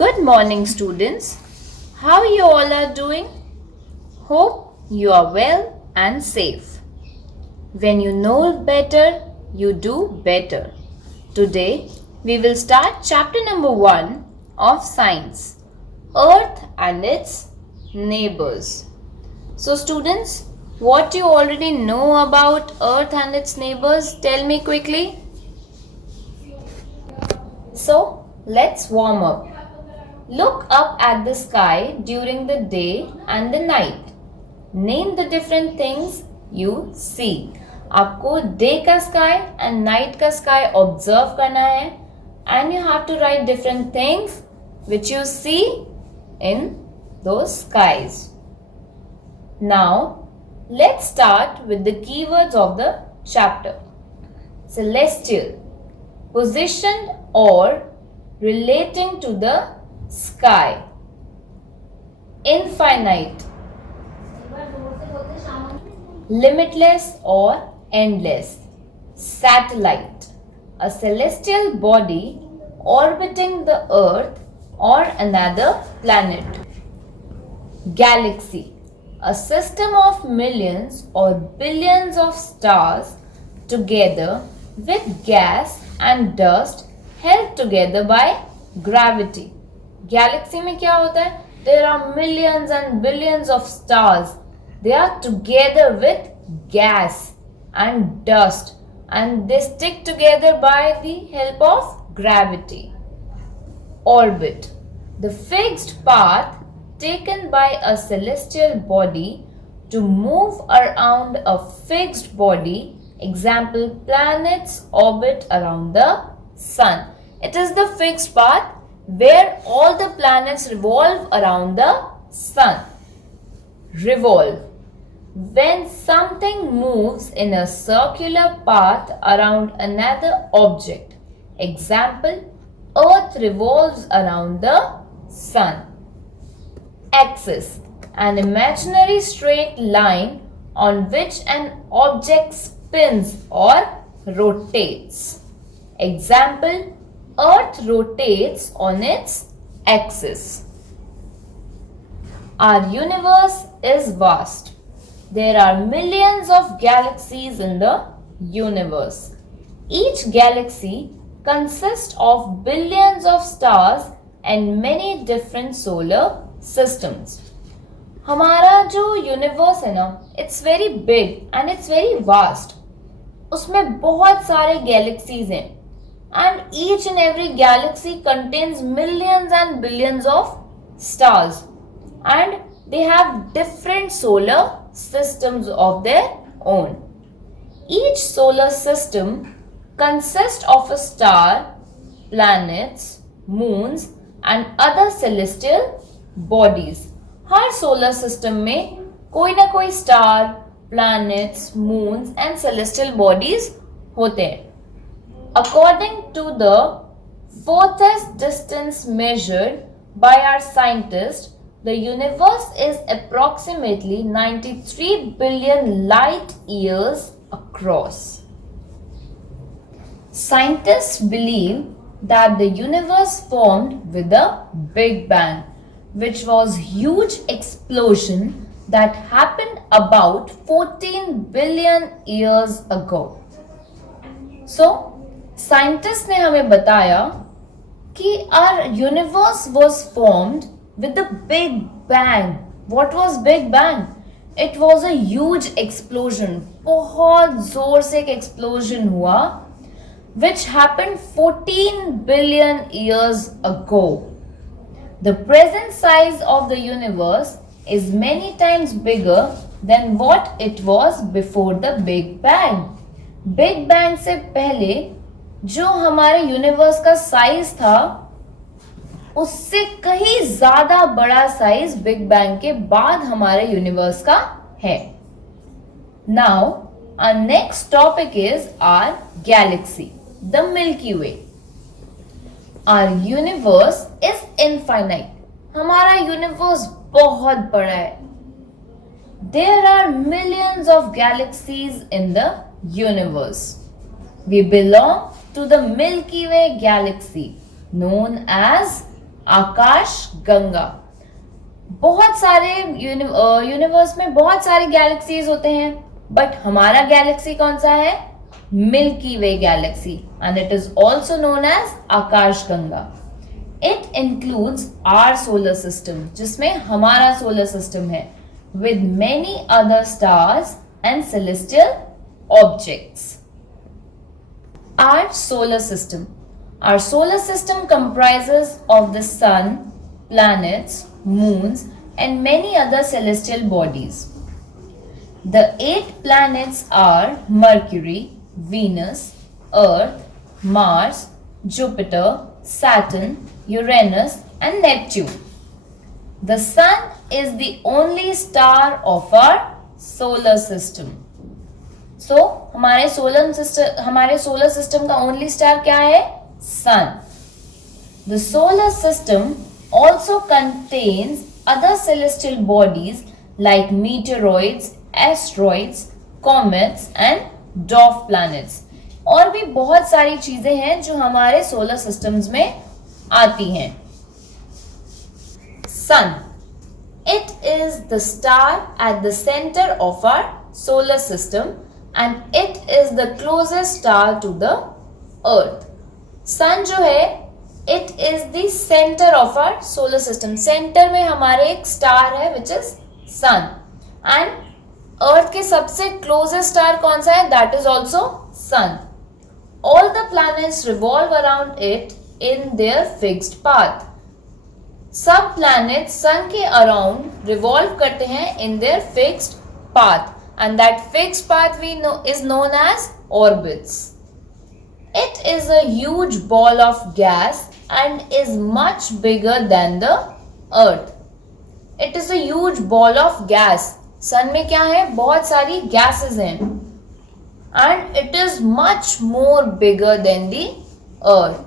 Good morning, students. How you all are doing? Hope you are well and safe. When you know better, you do better. Today, we will start chapter number 1 of Science, Earth and its Neighbors. So, students, what you already know about Earth and its neighbors, tell me quickly. So, let's warm up. Look up at the sky during the day and the night. Name the different things you see. आपको day का sky and night का sky observe करना है and you have to write different things which you see in those skies. Now, let's start with the keywords of the chapter. Celestial, positioned or relating to the sky. Infinite, limitless or endless. Satellite, a celestial body orbiting the earth or another planet. Galaxy, a system of millions or billions of stars together with gas and dust held together by gravity. Galaxy में क्या होता है? There are millions and billions of stars. They are together with gas and dust and they stick together by the help of gravity. Orbit, the fixed path taken by a celestial body to move around a fixed body. Example, planets orbit around the sun. It is the fixed path where all the planets revolve around the sun. Revolve, when something moves in a circular path around another object. Example, Earth revolves around the sun. Axis, an imaginary straight line on which an object spins or rotates. Example, Earth rotates on its axis. Our universe is vast. There are millions of galaxies in the universe. Each galaxy consists of billions of stars and many different solar systems. हमारा जो universe है ना, it's very big and it's very vast. उसमें बहुत सारे galaxies हैं. And each and every galaxy contains millions and billions of stars and they have different solar systems of their own. Each solar system consists of a star, planets, moons and other celestial bodies. Her solar system में कोई ना कोई star, planets, moons and celestial bodies होते हैं. According to the furthest distance measured by our scientists, the universe is approximately 93 billion light years across. Scientists believe that the universe formed with a Big Bang, which was a huge explosion that happened about 14 billion years ago. So, scientists ने हमें बताया कि our universe was formed with the Big Bang. What was Big Bang? It was a huge explosion. बहुत जोर से एक explosion हुआ, which happened 14 billion years ago. The present size of the universe is many times bigger than what it was before the Big Bang. Big Bang से पहले जो हमारे universe का साइज था उससे कहीं ज्यादा बड़ा साइज बिग बैंग के बाद हमारे यूनिवर्स का है. Now our next topic is our galaxy, the Milky Way. Our universe is infinite. हमारा यूनिवर्स बहुत बड़ा है. There are millions of galaxies in the universe. We belong to the Milky Way galaxy known as Akash Ganga. बहुत सारे universe में बहुत सारे galaxies होते हैं, बट हमारा गैलेक्सी कौन सा है? Milky Way galaxy, and it is also known as Akash Ganga. It includes our solar system, जिसमें हमारा सोलर सिस्टम है, with many other stars and celestial objects. Our solar system. Our solar system comprises of the sun, planets, moons, and many other celestial bodies. The 8 planets are Mercury, Venus, Earth, Mars, Jupiter, Saturn, Uranus, and Neptune. The sun is the only star of our solar system. So, हमारे solar system का only star क्या है? सन. The solar system also contains other celestial bodies like meteoroids, asteroids, comets and dwarf planets. और भी बहुत सारी चीजें हैं जो हमारे सोलर सिस्टम्स में आती हैं. Sun. It is the star at the center of our solar system and it is the closest star to the earth. Sun जो है, it is the center of our solar system. Center में हमारे एक star है which is sun. And earth के सबसे closest star कौन सा है? That is also sun. All the planets revolve around it in their fixed path. सब प्लैनेट सन के अराउंड रिवॉल्व करते हैं in their fixed path, and that fixed path is known as orbits. It is a huge ball of gas and is much bigger than the earth. It is a huge ball of gas. Sun में क्या है? बहुत सारी gases हैं, and it is much more bigger than the earth.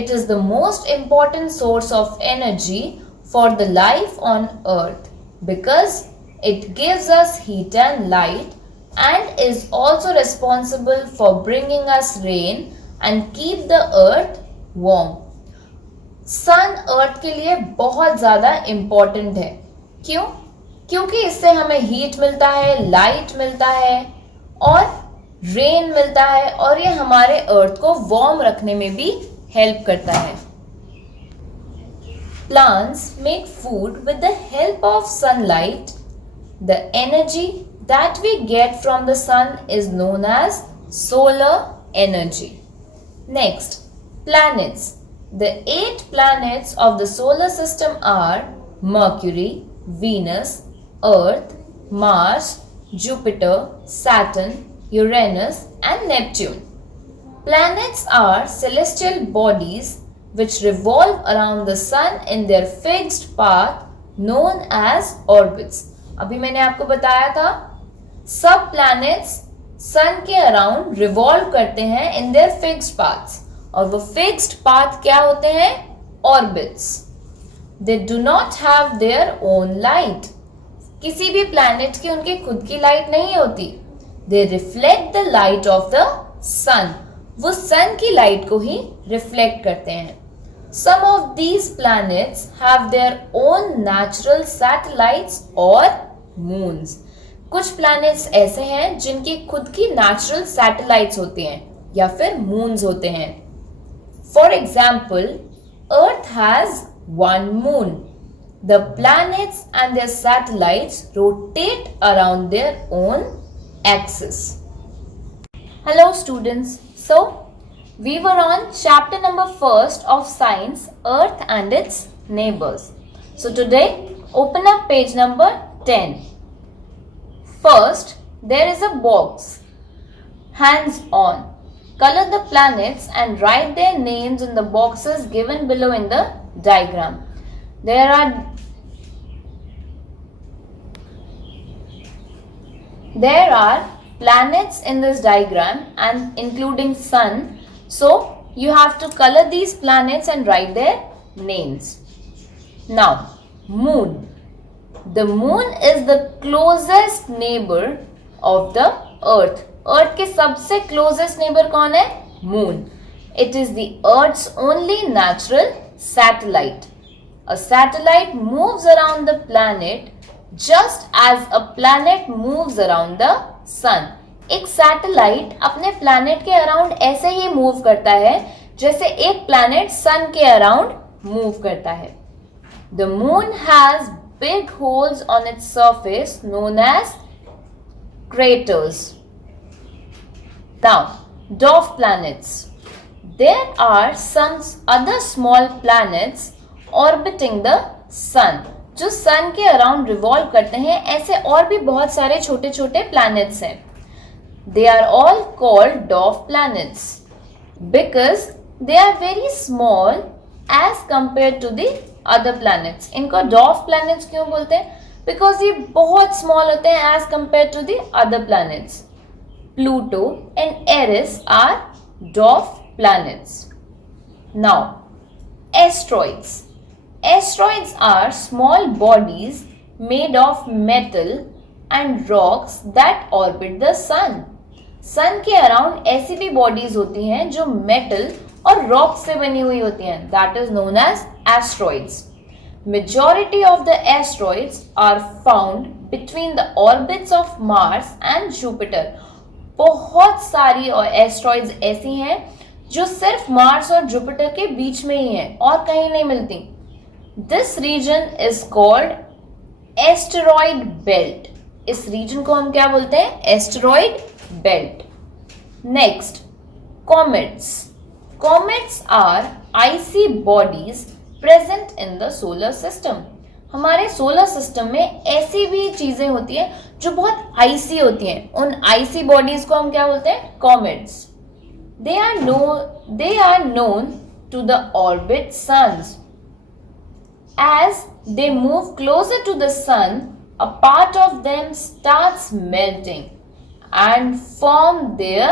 It is the most important source of energy for the life on Earth because it gives us heat and light and is also responsible for bringing us rain and keep the Earth warm. Sun Earth के लिए बहुत ज़्यादा important है. क्यों? क्योंकि इससे हमें heat मिलता है, light मिलता है और rain मिलता है, और ये हमारे Earth को warm रखने में भी हेल्प करता है. Plants make food with the help of sunlight. The energy that we get from the sun is known as solar energy. Next, planets. The 8 planets of the solar system are Mercury, Venus, Earth, Mars, Jupiter, Saturn, Uranus, and Neptune. Planets are celestial bodies which revolve around the sun in their fixed path known as orbits. अभी मैंने आपको बताया था सब planets sun के around revolve करते हैं in their fixed paths, और वो fixed path क्या होते हैं? Orbits. They do not have their own light. किसी भी planet की उनकी खुद की light नहीं होती. They reflect the light of the sun. वो सन की लाइट को ही रिफ्लेक्ट करते हैं. Some of these planets have their own natural satellites or moons. कुछ planets ऐसे हैं जिनकी खुद की natural satellites होते हैं या फिर moons होते हैं. For example, Earth has one moon. The planets and their satellites rotate around their own axis. Hello students. So, we were on chapter number 1 of science, Earth and its neighbors. So today, open up page number 10. First, there is a box. Hands on. Color the planets and write their names in the boxes given below in the diagram. There are planets in this diagram and including sun, so you have to color these planets and write their names. Now, moon. The moon is the closest neighbor of the earth. Earth के सबसे closest neighbor कौन है? Moon. It is the earth's only natural satellite. A satellite moves around the planet just as a planet moves around the sun. एक satellite अपने planet के around ऐसे ही move करता है जैसे एक प्लैनेट सन के अराउंड मूव करता है. The moon has big holes on its surface known as craters. Now, dwarf planets. There are some other small planets orbiting the sun. जो सन के अराउंड रिवॉल्व करते हैं, ऐसे और भी बहुत सारे छोटे छोटे प्लैनेट्स हैं. They are all called dwarf planets because they are very small as compared to the other planets. इनको dwarf planets क्यों बोलते हैं? Because ये बहुत small होते हैं as compared to the other planets. Pluto and Eris are dwarf planets. Now, asteroids. Asteroids are small bodies made of metal and rocks that orbit the sun. सन के around ऐसी भी बॉडीज होती हैं जो मेटल और rock से बनी हुई होती हैं. That is known as asteroids. Majority of the asteroids are found between the orbits of Mars and Jupiter. बहुत सारी एस्ट्रॉइड्स ऐसी हैं जो सिर्फ मार्स और जुपिटर के बीच में ही हैं और कहीं नहीं मिलती. This region is called asteroid belt. इस रीजन को हम क्या बोलते हैं? Asteroid belt. Next, comets. Comets are icy bodies present in the solar system. हमारे सोलर सिस्टम में ऐसी भी चीजें होती हैं जो बहुत आइसी होती हैं. उन आइसी बॉडीज को हम क्या बोलते हैं? Comets. They are known to the orbit suns. As they move closer to the sun, a part of them starts melting and form their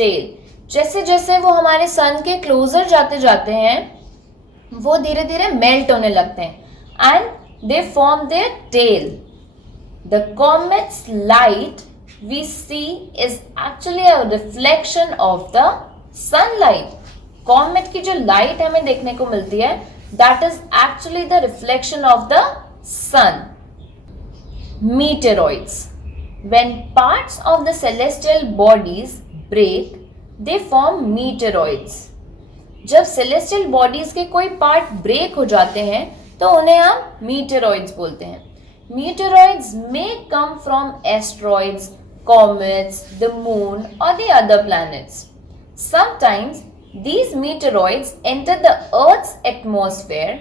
tail. जैसे जैसे वो हमारे सन के क्लोजर जाते जाते हैं, वो धीरे धीरे मेल्ट होने लगते हैं and they form their tail. The comet's light we see is actually a reflection of the sunlight. Comet की जो लाइट हमें देखने को मिलती है, that is actually the reflection of the sun. Meteoroids. When parts of the celestial bodies break, they form meteoroids. जब celestial bodies के कोई पार्ट ब्रेक हो जाते हैं तो उन्हें हम meteoroids बोलते हैं. Meteoroids may come from asteroids, comets, the moon or the other planets. Sometimes these meteoroids enter the Earth's atmosphere,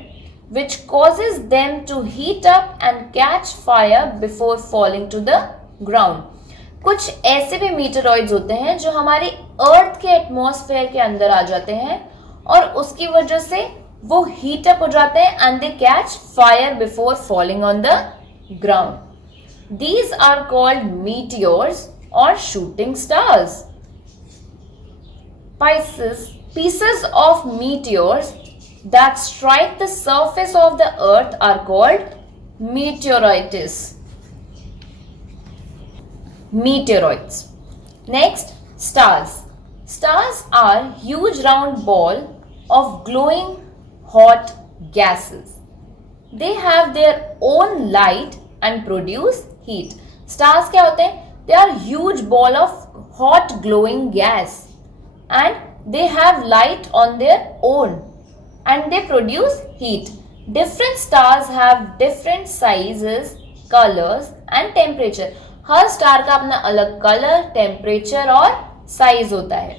which causes them to heat up and catch fire before falling to the ground. कुछ ऐसे भी meteoroids होते हैं जो हमारी अर्थ के atmosphere के अंदर आ जाते हैं और उसकी वजह से वो हीट अप हो जाते हैं and they catch fire before falling on the ground. These are called meteors or shooting stars. Pieces of meteors that strike the surface of the earth are called meteorites. Meteoroids. Next, stars. Stars are huge round ball of glowing hot gases. They have their own light and produce heat. Stars क्या होते हैं? They are huge ball of hot glowing gas and they have light on their own and they produce heat. Different stars have different sizes, colors and temperature. Her star का अपना अलग colour, temperature और size होता है.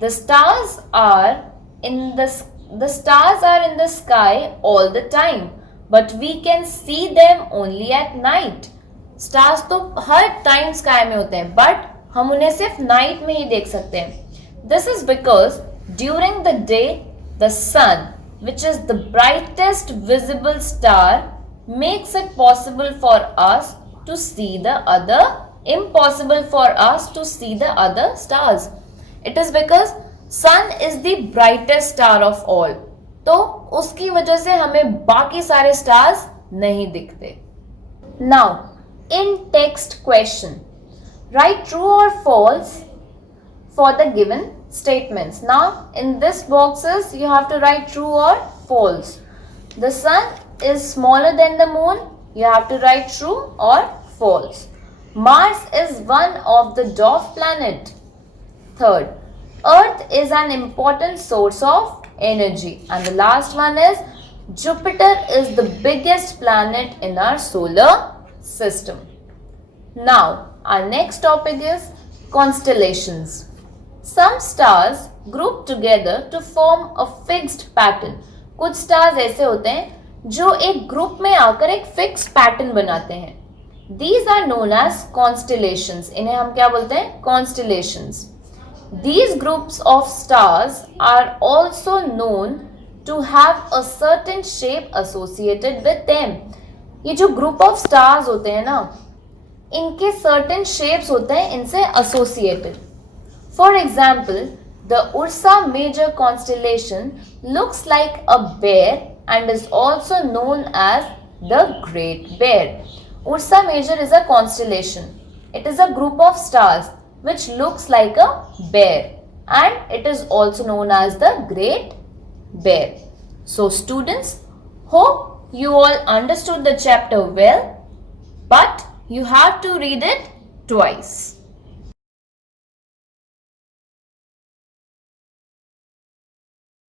The stars are in the sky all the time, but we can see them only at night. Stars तो हर time sky में होते हैं, बट हम उन्हें सिर्फ नाइट में ही देख सकते हैं. This is because during the day, the sun, which is the brightest visible star, makes it impossible for us to see the other stars. It is because sun is the brightest star of all. तो उसकी वजह से हमें बाकी सारे stars नहीं दिखते. Now, in text question, write true or false for the given statements. Now in this boxes you have to write true or false. The sun is smaller than the moon. You have to write true or false. Mars is one of the dwarf planet. Third, Earth is an important source of energy. And the last one is Jupiter is the biggest planet in our solar system. Now, our next topic is constellations. Some stars group together to form a fixed pattern. कुछ stars ऐसे होते हैं जो एक group में आकर एक fix pattern बनाते हैं. These are known as constellations. इन्हें हम क्या बोलते हैं? Constellations. These groups of stars are also known to have a certain shape associated with them. ये जो group of stars होते हैं ना, इनके certain shapes होते हैं इनसे associated. For example, the Ursa major constellation looks like a bear and is also known as the Great Bear. Ursa major is a constellation. It is a group of stars which looks like a bear and it is also known as the Great Bear. So students, hope you all understood the chapter well, but you have to read it twice.